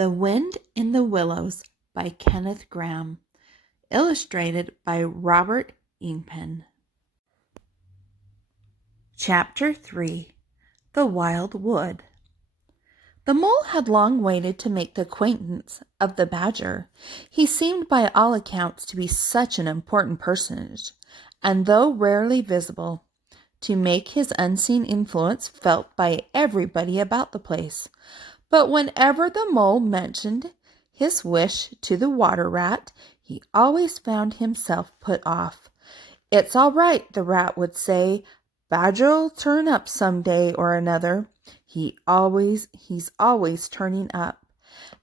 The Wind in the Willows by Kenneth Grahame. Illustrated by Robert Ingpen. Chapter 3. The Wild Wood. The mole had long waited to make the acquaintance of the badger. He seemed by all accounts to be such an important personage, and though rarely visible, to make his unseen influence felt by everybody about the place. But whenever the mole mentioned his wish to the water rat, he always found himself put off. "It's all right," the rat would say. "Badger'll turn up some day or another. He's always turning up.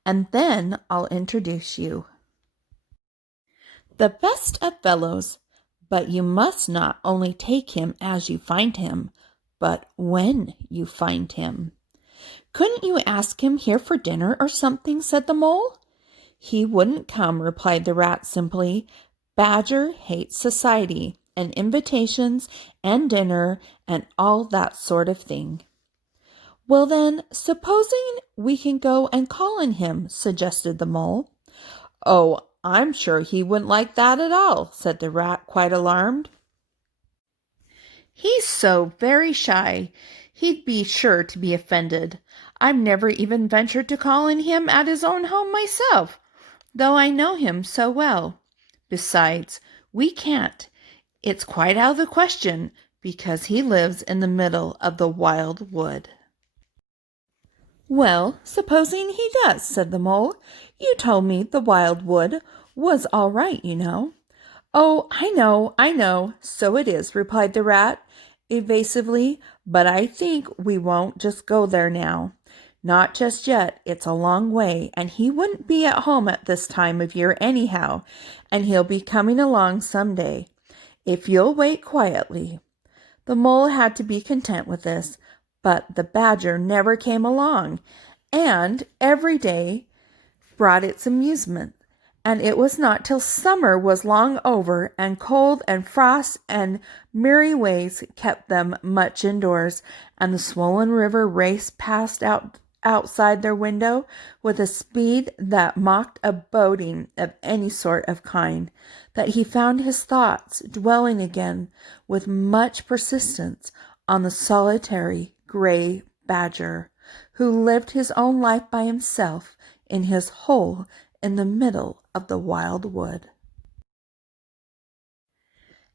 And then I'll introduce you. The best of fellows, but you must not only take him as you find him, but when you find him." "Couldn't you ask him here for dinner or something?" said the mole. "He wouldn't come," replied the rat simply. "Badger hates society and invitations and dinner and all that sort of thing." "Well then, supposing we can go and call on him," suggested the mole. "Oh, I'm sure he wouldn't like that at all," said the rat, quite alarmed. "He's so very shy. He'd be sure to be offended. I've never even ventured to call on him at his own home myself, though I know him so well. Besides, we can't. It's quite out of the question, because he lives in the middle of the wild wood." "Well, supposing he does," said the mole. "You told me the wild wood was all right, you know." "Oh, I know, so it is," replied the rat evasively, "but I think we won't just go there now. Not just yet. It's a long way, and he wouldn't be at home at this time of year anyhow, and he'll be coming along some day. If you'll wait quietly." The mole had to be content with this, but the badger never came along, and every day brought its amusement. And it was not till summer was long over, and cold and frost and merry ways kept them much indoors, and the swollen river raced past outside their window with a speed that mocked a boating of any sort of kind, that he found his thoughts dwelling again with much persistence on the solitary gray badger, who lived his own life by himself in his hole in the middle of the wild wood.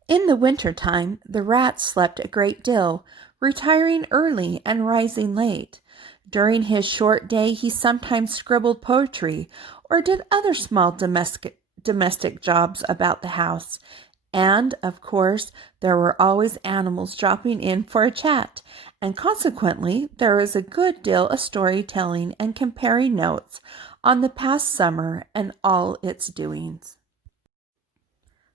In the winter time, the rat slept a great deal, retiring early and rising late. During his short day, he sometimes scribbled poetry or did other small domestic jobs about the house. And, of course, there were always animals dropping in for a chat, and consequently there was a good deal of storytelling and comparing notes on the past summer and all its doings.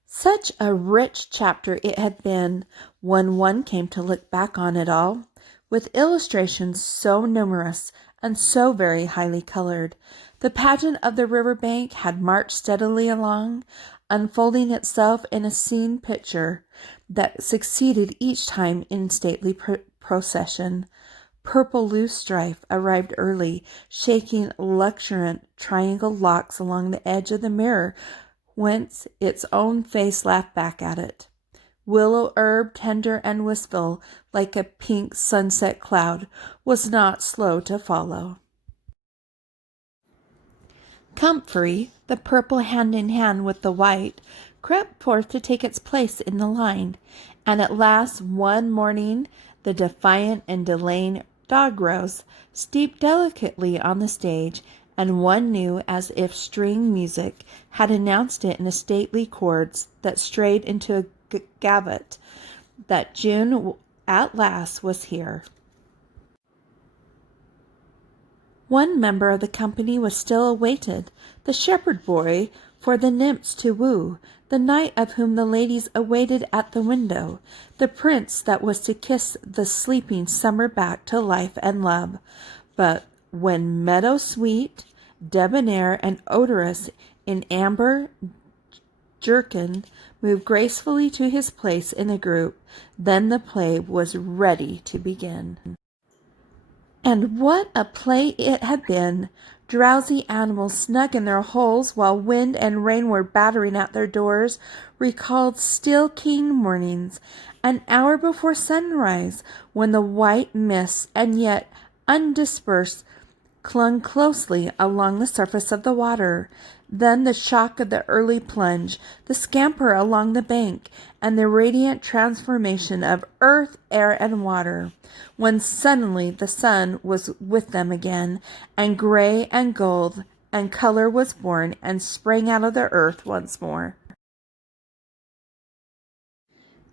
Such a rich chapter it had been when one came to look back on it all, with illustrations so numerous and so very highly colored. The pageant of the river bank had marched steadily along, unfolding itself in a scene picture that succeeded each time in stately procession. Purple loosestrife arrived early, shaking luxuriant triangle locks along the edge of the mirror, whence its own face laughed back at it. Willow herb, tender and wistful, like a pink sunset cloud, was not slow to follow. Comfrey, the purple hand in hand with the white, crept forth to take its place in the line, and at last one morning the defiant and delaying dog rose, stepped delicately on the stage, and one knew as if string music had announced it in stately chords that strayed into a gavotte, that June at last was here. One member of the company was still awaited, the shepherd boy for the nymphs to woo, the knight of whom the ladies awaited at the window, the prince that was to kiss the sleeping summer back to life and love. But when meadow sweet, debonair, and odorous in amber jerkin moved gracefully to his place in the group, then the play was ready to begin. And what a play it had been! Drowsy animals snug in their holes while wind and rain were battering at their doors recalled still keen mornings, an hour before sunrise, when the white mists, and yet undispersed, clung closely along the surface of the water. Then the shock of the early plunge, the scamper along the bank, and the radiant transformation of earth, air, and water, when suddenly the sun was with them again, and gray and gold, and color was born and sprang out of the earth once more.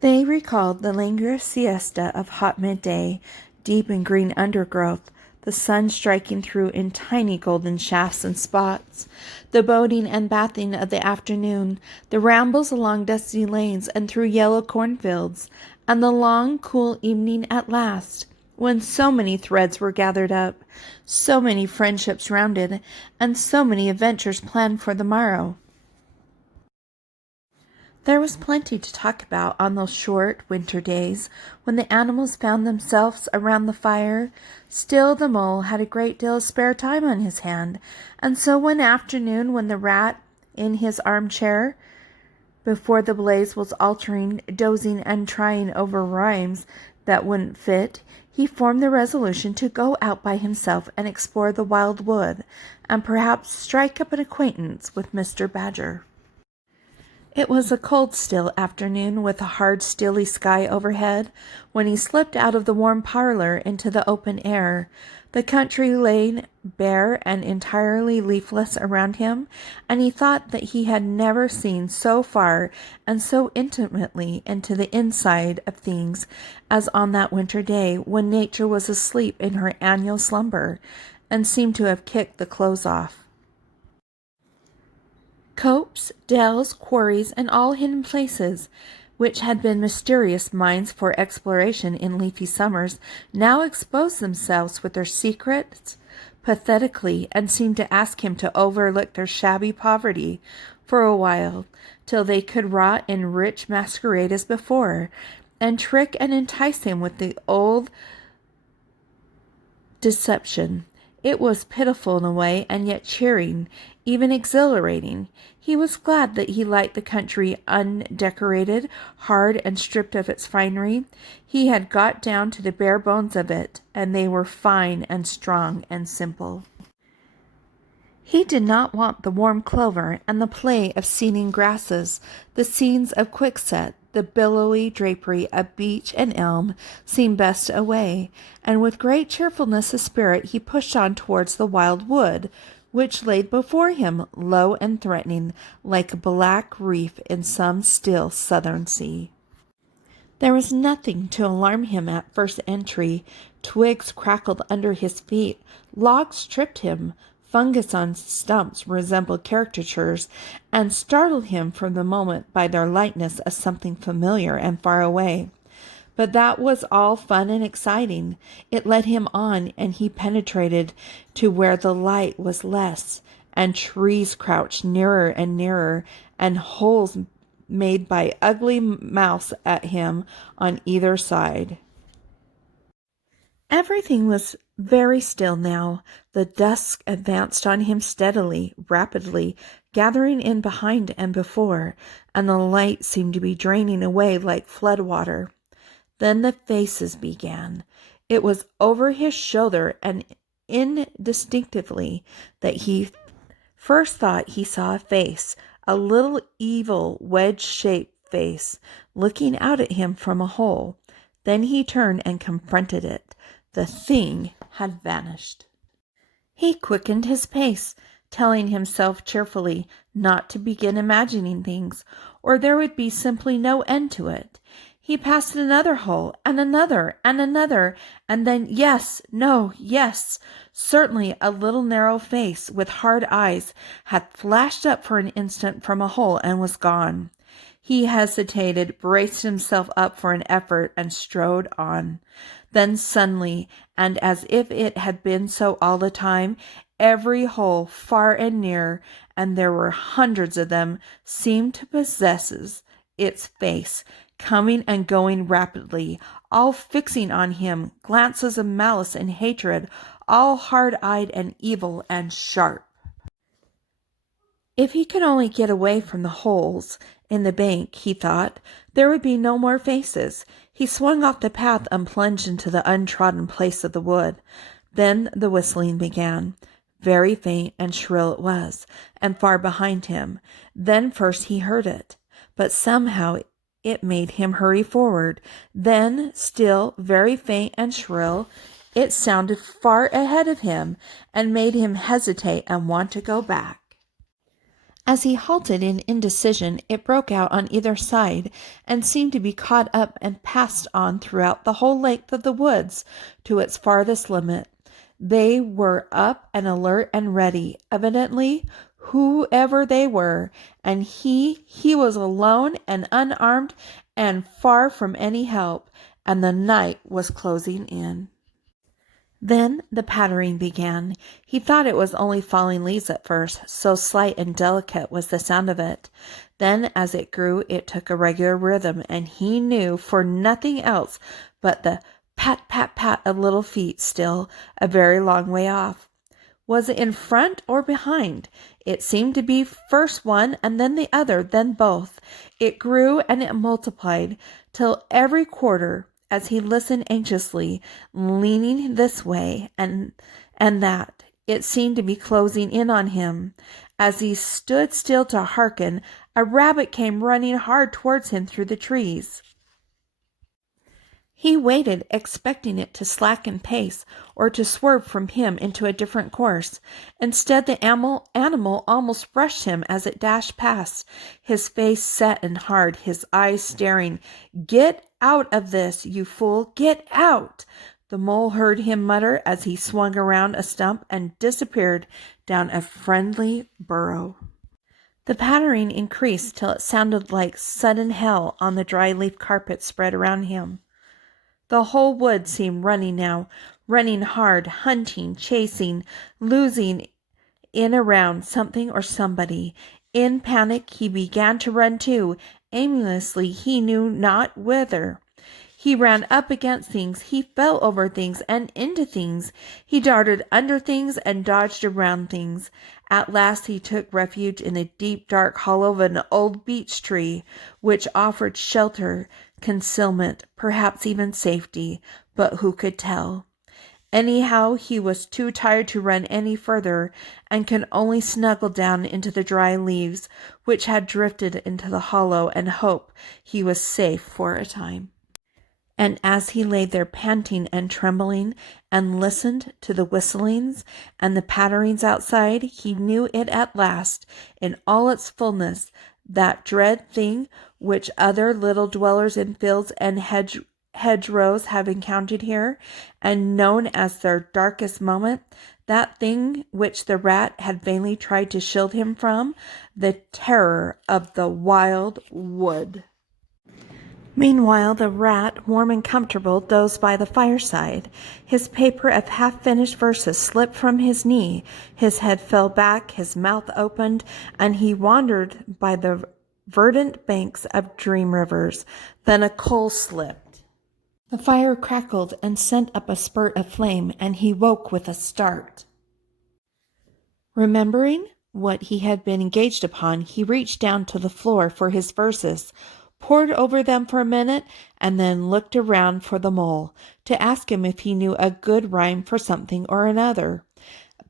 They recalled the languorous siesta of hot midday, deep in green undergrowth, the sun striking through in tiny golden shafts and spots, the boating and bathing of the afternoon, the rambles along dusty lanes and through yellow cornfields, and the long, cool evening at last, when so many threads were gathered up, so many friendships rounded, and so many adventures planned for the morrow. There was plenty to talk about on those short winter days when the animals found themselves around the fire. Still, the mole had a great deal of spare time on his hand, and so one afternoon when the rat, in his armchair before the blaze, was altering, dozing, and trying over rhymes that wouldn't fit, he formed the resolution to go out by himself and explore the wild wood, and perhaps strike up an acquaintance with Mr. Badger. It was a cold, still afternoon with a hard, steely sky overhead when he slipped out of the warm parlor into the open air. The country lay bare and entirely leafless around him, and he thought that he had never seen so far and so intimately into the inside of things as on that winter day when nature was asleep in her annual slumber and seemed to have kicked the clothes off. Copes, dells, quarries, and all hidden places, which had been mysterious mines for exploration in leafy summers, now exposed themselves with their secrets pathetically, and seemed to ask him to overlook their shabby poverty for a while, till they could rot in rich masquerade as before, and trick and entice him with the old deception. It was pitiful in a way, and yet cheering, even exhilarating. He was glad that he liked the country undecorated, hard, and stripped of its finery. He had got down to the bare bones of it, and they were fine and strong and simple. He did not want the warm clover and the play of seeding grasses, the scenes of quickset, the billowy drapery of beech and elm seemed best away, and with great cheerfulness of spirit he pushed on towards the wild wood, which lay before him, low and threatening, like a black reef in some still southern sea. There was nothing to alarm him at first entry. Twigs crackled under his feet, logs tripped him, fungus on stumps resembled caricatures, and startled him for the moment by their lightness as something familiar and far away. But that was all fun and exciting. It led him on, and he penetrated to where the light was less, and trees crouched nearer and nearer, and holes made by ugly mouths at him on either side. Everything was very still now. The dusk advanced on him steadily, rapidly, gathering in behind and before, and the light seemed to be draining away like flood water. Then the faces began. It was over his shoulder and indistinctively that he first thought he saw a face, a little evil wedge-shaped face, looking out at him from a hole. Then he turned and confronted it. The thing had vanished. He quickened his pace, telling himself cheerfully not to begin imagining things, or there would be simply no end to it. He passed another hole, and another, and then yes, no, yes, certainly a little narrow face with hard eyes had flashed up for an instant from a hole and was gone. He hesitated, braced himself up for an effort, and strode on. Then suddenly, and as if it had been so all the time, every hole, far and near, and there were hundreds of them, seemed to possess its face, coming and going rapidly, all fixing on him glances of malice and hatred, all hard-eyed and evil and sharp. If he could only get away from the holes in the bank, he thought, there would be no more faces. He swung off the path and plunged into the untrodden place of the wood. Then the whistling began. Very faint and shrill it was, and far behind him. Then first he heard it, but somehow it made him hurry forward. Then, still very faint and shrill, it sounded far ahead of him and made him hesitate and want to go back. As he halted in indecision, it broke out on either side and seemed to be caught up and passed on throughout the whole length of the woods to its farthest limit. They were up and alert and ready, evidently, whoever they were, and he was alone and unarmed and far from any help, and the night was closing in. Then the pattering began. He thought it was only falling leaves at first, so slight and delicate was the sound of it. Then as it grew, it took a regular rhythm, and he knew for nothing else but the pat, pat, pat of little feet still a very long way off. Was it in front or behind? It seemed to be first one and then the other, then both. It grew and it multiplied till every quarter, as he listened anxiously, leaning this way and that, it seemed to be closing in on him. As he stood still to hearken, a rabbit came running hard towards him through the trees. He waited, expecting it to slacken pace or to swerve from him into a different course. Instead, the animal almost brushed him as it dashed past, his face set and hard, his eyes staring. "Get out of this, you fool! Get out!" The mole heard him mutter as he swung around a stump and disappeared down a friendly burrow. The pattering increased till it sounded like sudden hell on the dry leaf carpet spread around him. The whole wood seemed running now, running hard, hunting, chasing, losing in around something or somebody. In panic, he began to run too, aimlessly he knew not whither. He ran up against things, he fell over things and into things. He darted under things and dodged around things. At last he took refuge in the deep, dark hollow of an old beech tree, which offered shelter, concealment, perhaps even safety, but who could tell? Anyhow, he was too tired to run any further, and could only snuggle down into the dry leaves, which had drifted into the hollow, and hope he was safe for a time. And as he lay there panting and trembling, and listened to the whistlings and the patterings outside, he knew it at last, in all its fullness, that dread thing which other little dwellers in fields and hedgerows have encountered here, and known as their darkest moment, that thing which the rat had vainly tried to shield him from, the terror of the wild wood. Meanwhile, the rat, warm and comfortable, dozed by the fireside. His paper of half-finished verses slipped from his knee. His head fell back, his mouth opened, and he wandered by the verdant banks of dream rivers. Then a coal slipped. The fire crackled and sent up a spurt of flame, and he woke with a start. Remembering what he had been engaged upon, he reached down to the floor for his verses, pored over them for a minute, and then looked around for the mole, to ask him if he knew a good rhyme for something or another.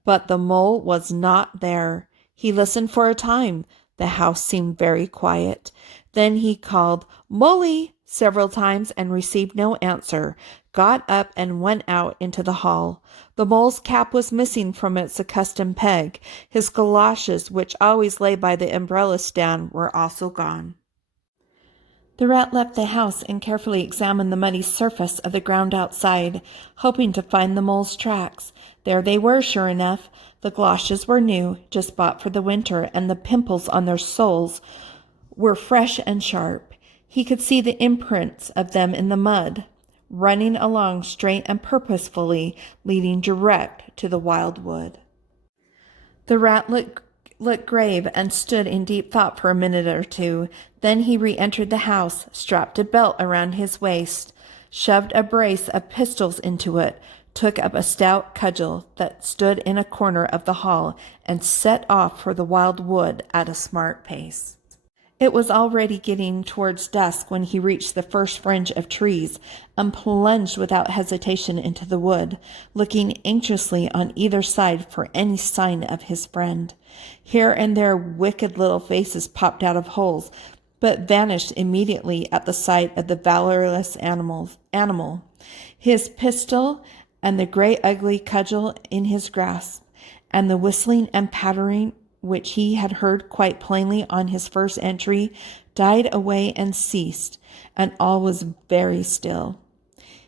But the mole was not there. He listened for a time. The house seemed very quiet. Then he called "Molly" several times and received no answer, got up and went out into the hall. The mole's cap was missing from its accustomed peg. His galoshes, which always lay by the umbrella stand, were also gone. The rat left the house and carefully examined the muddy surface of the ground outside, hoping to find the mole's tracks. There they were, sure enough. The galoshes were new, just bought for the winter, and the pimples on their soles were fresh and sharp. He could see the imprints of them in the mud, running along straight and purposefully, leading direct to the wild wood. The rat looked grave and stood in deep thought for a minute or two. Then he re-entered the house, strapped a belt around his waist, shoved a brace of pistols into it, took up a stout cudgel that stood in a corner of the hall, and set off for the wild wood at a smart pace. It was already getting towards dusk when he reached the first fringe of trees and plunged without hesitation into the wood, looking anxiously on either side for any sign of his friend. Here and there wicked little faces popped out of holes, but vanished immediately at the sight of the valorous animal, his pistol and the great ugly cudgel in his grasp, and the whistling and pattering which he had heard quite plainly on his first entry, died away and ceased, and all was very still.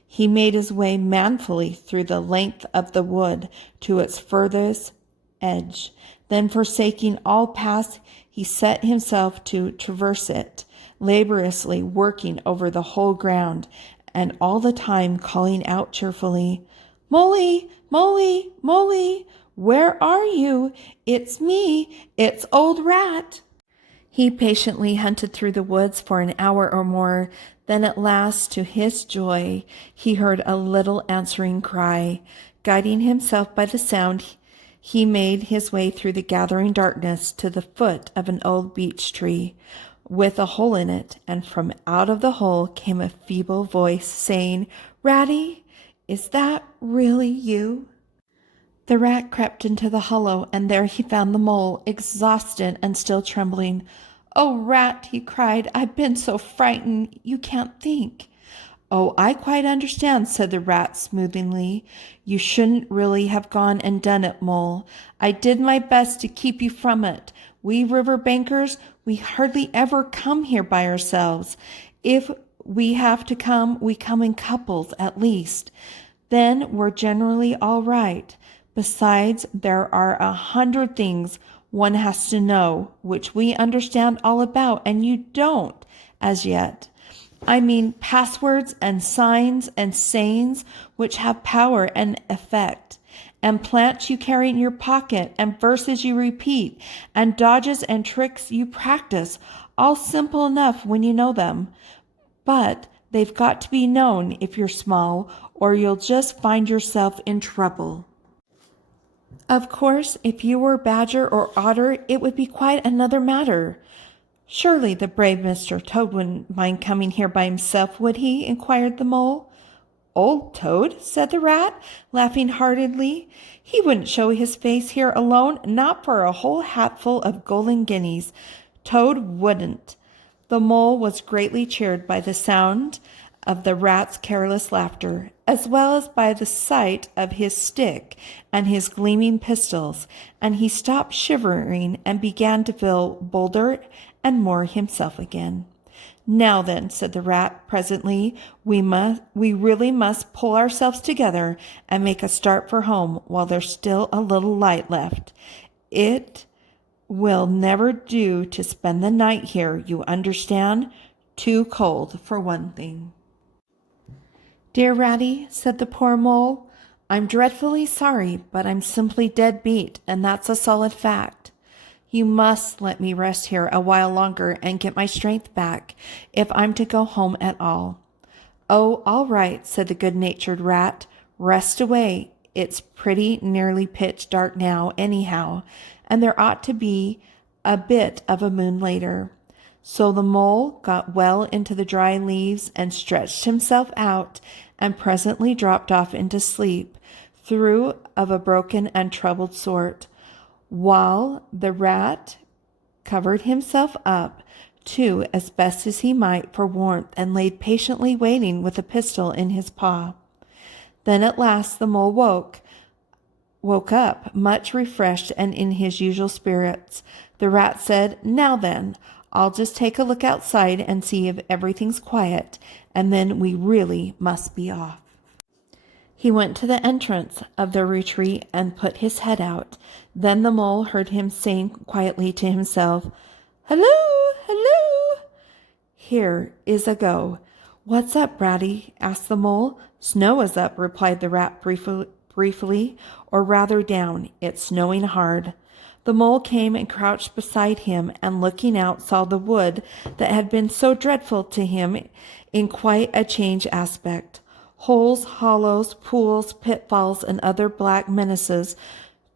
He made his way manfully through the length of the wood to its furthest edge. Then, forsaking all paths, he set himself to traverse it, laboriously working over the whole ground, and all the time calling out cheerfully, "Molly, Molly, Molly! Where are you? It's me. It's Old Rat." He patiently hunted through the woods for an hour or more. Then at last, to his joy, he heard a little answering cry. Guiding himself by the sound, he made his way through the gathering darkness to the foot of an old beech tree with a hole in it, and from out of the hole came a feeble voice saying, "Ratty, is that really you?" The rat crept into the hollow, and there he found the mole, exhausted and still trembling. "Oh, Rat," he cried, "I've been so frightened, you can't think." "Oh, I quite understand," said the rat smoothingly. "You shouldn't really have gone and done it, Mole. I did my best to keep you from it. We river bankers, we hardly ever come here by ourselves. If we have to come, we come in couples at least. Then we're generally all right. Besides, there are 100 things one has to know, which we understand all about, and you don't, as yet. I mean passwords and signs and sayings which have power and effect, and plants you carry in your pocket, and verses you repeat, and dodges and tricks you practice, all simple enough when you know them. But they've got to be known if you're small, or you'll just find yourself in trouble. Of course, if you were badger or otter, it would be quite another matter. Surely the brave Mr. Toad wouldn't mind coming here by himself, would he?" inquired the mole. "Old Toad?" said the rat, laughing heartily. "He wouldn't show his face here alone, not for a whole hatful of golden guineas. Toad wouldn't." The mole was greatly cheered by the sound of the rat's careless laughter, as well as by the sight of his stick and his gleaming pistols, and he stopped shivering and began to feel bolder and more himself again. "Now then," said the rat presently, we really must pull ourselves together and make a start for home while there's still a little light left. It will never do to spend the night here, you understand? Too cold, for one thing." "Dear Ratty," said the poor mole, "I'm dreadfully sorry, but I'm simply dead beat, and that's a solid fact. You must let me rest here a while longer and get my strength back, if I'm to go home at all." "Oh, all right," said the good-natured rat. "Rest away. It's pretty nearly pitch dark now, anyhow, and there ought to be a bit of a moon later." So the mole got well into the dry leaves and stretched himself out, and presently dropped off into sleep, through of a broken and troubled sort, while the rat covered himself up, too, as best as he might for warmth, and laid patiently waiting with a pistol in his paw. Then at last the mole woke up, much refreshed and in his usual spirits. The rat said, "Now then, I'll just take a look outside and see if everything's quiet, and then we really must be off." He went to the entrance of the retreat and put his head out. Then the mole heard him saying quietly to himself, "Hello, hello! Here is a go." "What's up, Ratty?" asked the mole. "Snow is up," replied the rat briefly, "or rather down. It's snowing hard." The mole came and crouched beside him, and looking out saw the wood that had been so dreadful to him in quite a changed aspect. Holes, hollows, pools, pitfalls, and other black menaces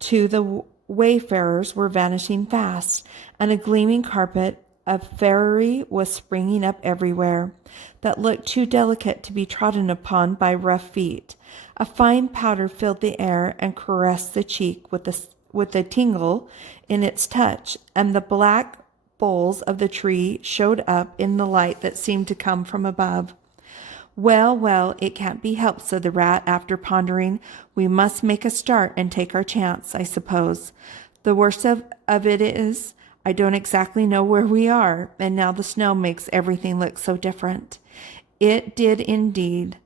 to the wayfarers were vanishing fast, and a gleaming carpet of fairy was springing up everywhere that looked too delicate to be trodden upon by rough feet. A fine powder filled the air and caressed the cheek with a tingle in its touch, and the black boles of the tree showed up in the light that seemed to come from above. Well, well, it can't be helped, said the rat, after pondering. We must make a start and take our chance, I suppose. The worst of it is, I don't exactly know where we are, and now the snow makes everything look so different. It did indeed.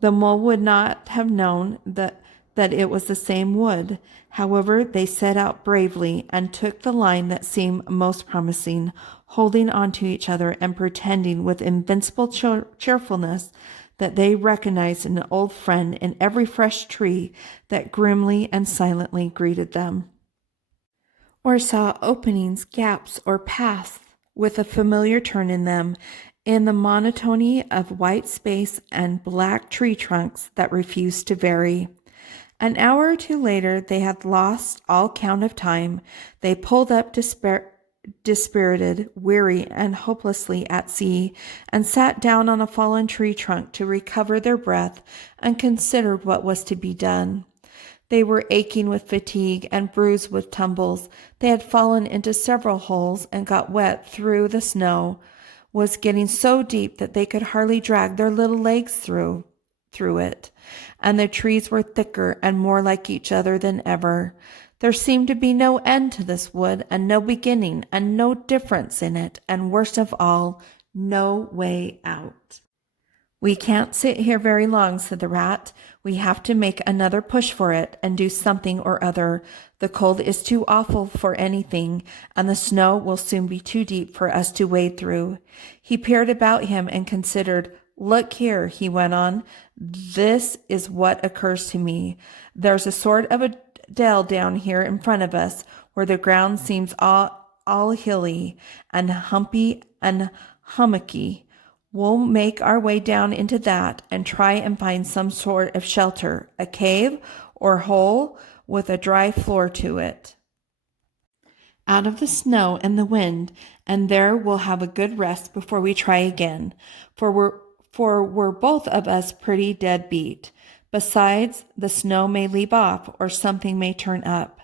The mole would not have known that it was the same wood. However, they set out bravely and took the line that seemed most promising, holding on to each other and pretending with invincible cheerfulness that they recognized an old friend in every fresh tree that grimly and silently greeted them, or saw openings, gaps, or paths with a familiar turn in them, in the monotony of white space and black tree trunks that refused to vary. An hour or two later, they had lost all count of time. They pulled up dispirited, weary, and hopelessly at sea, and sat down on a fallen tree trunk to recover their breath and considered what was to be done. They were aching with fatigue and bruised with tumbles. They had fallen into several holes and got wet through the snow, was getting so deep that they could hardly drag their little legs through it, and the trees were thicker and more like each other than ever. There seemed to be no end to this wood, and no beginning, and no difference in it, and worst of all, no way out. We can't sit here very long, said the rat. We have to make another push for it and do something or other. The cold is too awful for anything, and the snow will soon be too deep for us to wade through. He peered about him and considered. Look here, he went on. This is what occurs to me. There's a sort of a dell down here in front of us where the ground seems all hilly and humpy and hummocky. We'll make our way down into that and try and find some sort of shelter, a cave or hole with a dry floor to it, out of the snow and the wind, and there we'll have a good rest before we try again, for we're both of us pretty dead beat. Besides, the snow may leave off or something may turn up.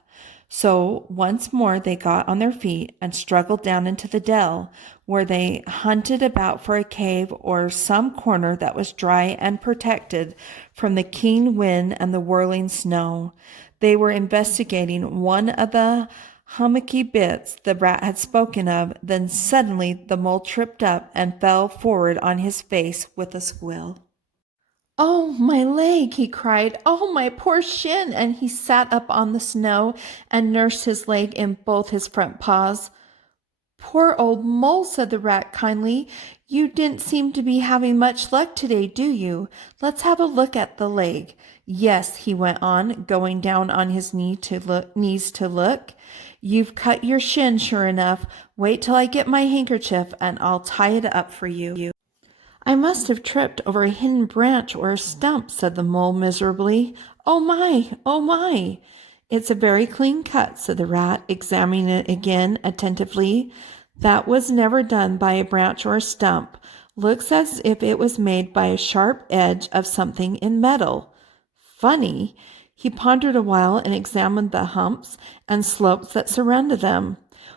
So once more they got on their feet and struggled down into the dell, where they hunted about for a cave or some corner that was dry and protected from the keen wind and the whirling snow. They were investigating one of the hummocky bits the rat had spoken of, then suddenly the mole tripped up and fell forward on his face with a squeal. "Oh, my leg," he cried. "Oh, my poor shin." And he sat up on the snow and nursed his leg in both his front paws. "Poor old mole," said the rat kindly. "You didn't seem to be having much luck today, do you? Let's have a look at the leg. Yes," he went on, going down on his knees to look. "You've cut your shin, sure enough. Wait till I get my handkerchief and I'll tie it up for you." "I must have tripped over a hidden branch or a stump," said the mole miserably. "Oh my, oh my!" "It's a very clean cut," said the rat, examining it again attentively. "That was never done by a branch or a stump. Looks as if it was made by a sharp edge of something in metal. Funny." He pondered a while and examined the humps and slopes that surrounded them.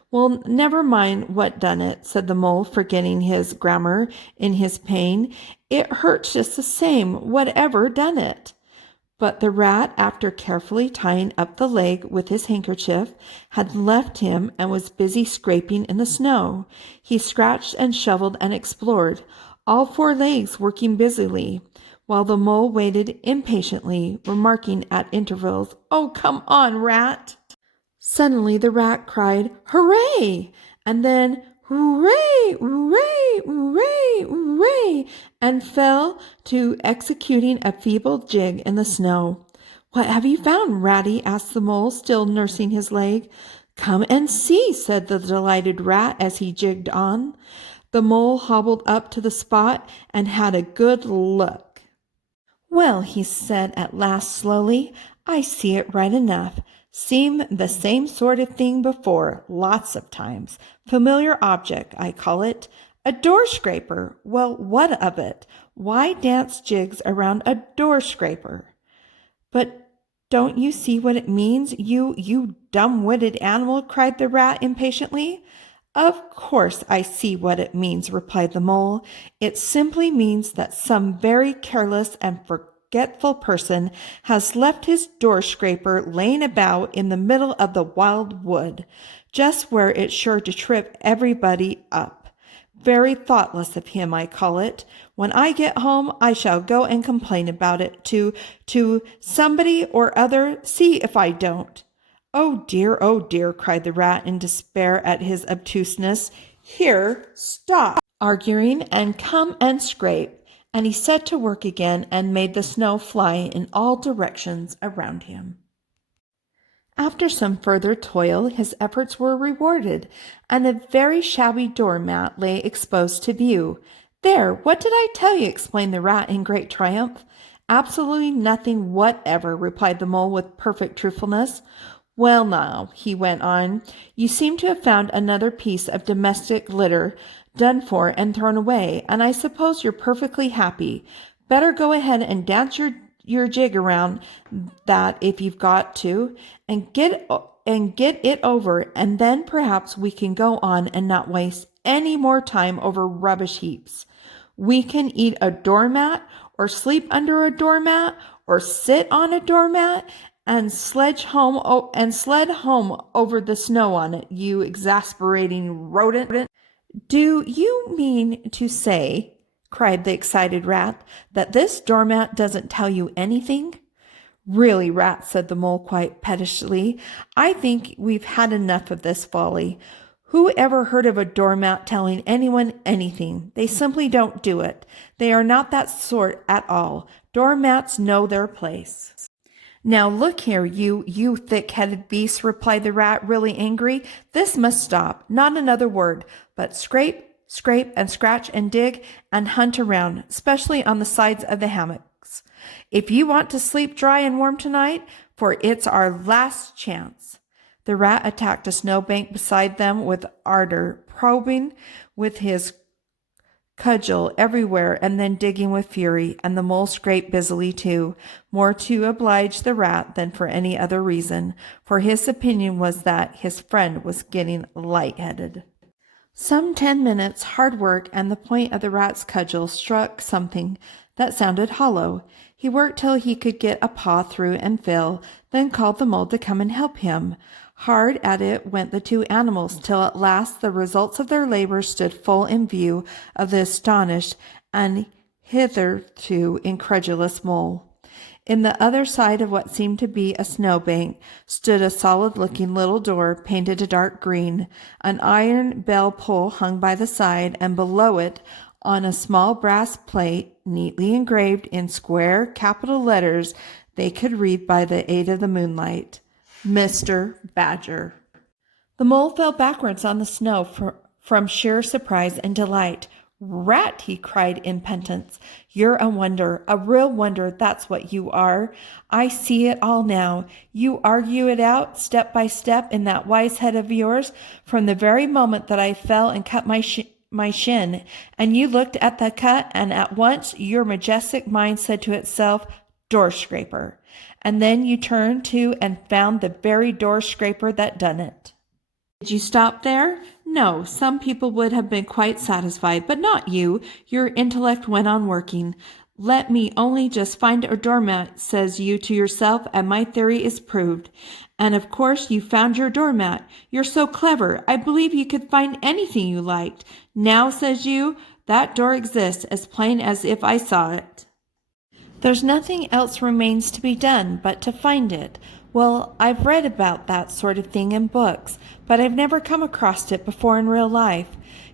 "Well, never mind what done it," said the mole, forgetting his grammar in his pain. "It hurts just the same, whatever done it." But the rat, after carefully tying up the leg with his handkerchief, had left him and was busy scraping in the snow. He scratched and shoveled and explored, all four legs working busily, while the mole waited impatiently, remarking at intervals, "Oh, come on, rat." Suddenly the rat cried, "Hooray!" and then, "Hooray, hooray, hooray, hooray," and fell to executing a feeble jig in the snow. "What have you found, Ratty?" asked the mole, still nursing his leg. "Come and see," said the delighted rat as he jigged on. The mole hobbled up to the spot and had a good look. Well, he said at last slowly, I see it right enough. Seen the same sort of thing before, lots of times. Familiar object, I call it. A door scraper. Well, what of it? Why dance jigs around a door scraper? But don't you see what it means, you dumb-witted animal? Cried the rat impatiently. Of course I see what it means, replied the mole. It simply means that some very careless and forgetful person has left his door scraper laying about in the middle of the wild wood, just where it's sure to trip everybody up. Very thoughtless of him, I call it. When I get home, I shall go and complain about it to somebody or other. See if I don't. Oh dear, cried the rat in despair at his obtuseness. Here, stop arguing and come and scrape. And he set to work again and made the snow fly in all directions around him. After some further toil, his efforts were rewarded, and a very shabby doormat lay exposed to view. There, what did I tell you? Exclaimed the rat in great triumph. Absolutely nothing whatever, replied the mole with perfect truthfulness. Well now, he went on, you seem to have found another piece of domestic litter done for and thrown away, and I suppose you're perfectly happy. Better go ahead and dance your jig around that if you've got to, and get it over, and then perhaps we can go on and not waste any more time over rubbish heaps. We can eat a doormat, or sleep under a doormat, or sit on a doormat, and sled home over the snow on it, you exasperating rodent. Do you mean to say, cried the excited rat, that this doormat doesn't tell you anything? Really, rat, said the mole quite pettishly, I think we've had enough of this folly. Who ever heard of a doormat telling anyone anything? They simply don't do it. They are not that sort at all. Doormats know their place. Now look here, you thick-headed beast, replied the rat, really angry. This must stop. Not another word, but scrape, and scratch and dig and hunt around, especially on the sides of the hammocks, if you want to sleep dry and warm tonight, for it's our last chance. The rat attacked a snowbank beside them with ardor, probing with his cudgel everywhere and then digging with fury, and the mole scraped busily too, more to oblige the rat than for any other reason, for his opinion was that his friend was getting light-headed. Some 10 minutes' hard work, and the point of the rat's cudgel struck something that sounded hollow. He worked till he could get a paw through and fill, then called the mole to come and help him. Hard at it went the two animals, till at last the results of their labor stood full in view of the astonished and hitherto incredulous mole. In the other side of what seemed to be a snowbank stood a solid-looking little door painted a dark green. An iron bell pull hung by the side, and below it, on a small brass plate, neatly engraved in square capital letters, they could read by the aid of the moonlight, Mr. Badger. The mole fell backwards on the snow from sheer surprise and delight. Rat, he cried in penitence, you're a wonder, a real wonder, that's what you are. I see it all now. You argue it out step by step in that wise head of yours from the very moment that I fell and cut my shin, and you looked at the cut, and at once your majestic mind said to itself, door scraper. And then you turned to and found the very door scraper that done it. Did you stop there? No, some people would have been quite satisfied, but not you. Your intellect went on working. Let me only just find a doormat, says you to yourself, and my theory is proved. And of course you found your doormat. You're so clever. I believe you could find anything you liked. Now, says you, that door exists as plain as if I saw it. There's nothing else remains to be done but to find it. Well, I've read about that sort of thing in books, but I've never come across it before in real life.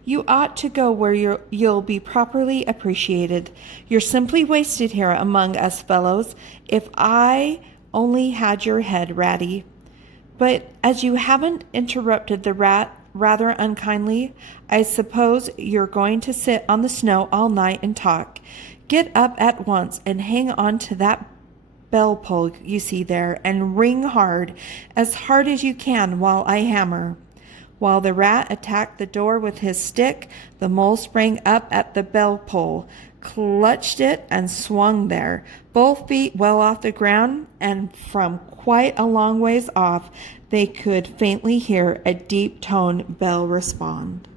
You ought to go where you'll be properly appreciated. You're simply wasted here among us fellows. If I only had your head, Ratty. But as you haven't, interrupted the rat rather unkindly, I suppose you're going to sit on the snow all night and talk. Get up at once and hang on to that bell pull you see there, and ring hard, as hard as you can while I hammer." While the rat attacked the door with his stick, the mole sprang up at the bell pull, clutched it, and swung there, both feet well off the ground, and from quite a long ways off they could faintly hear a deep-toned bell respond.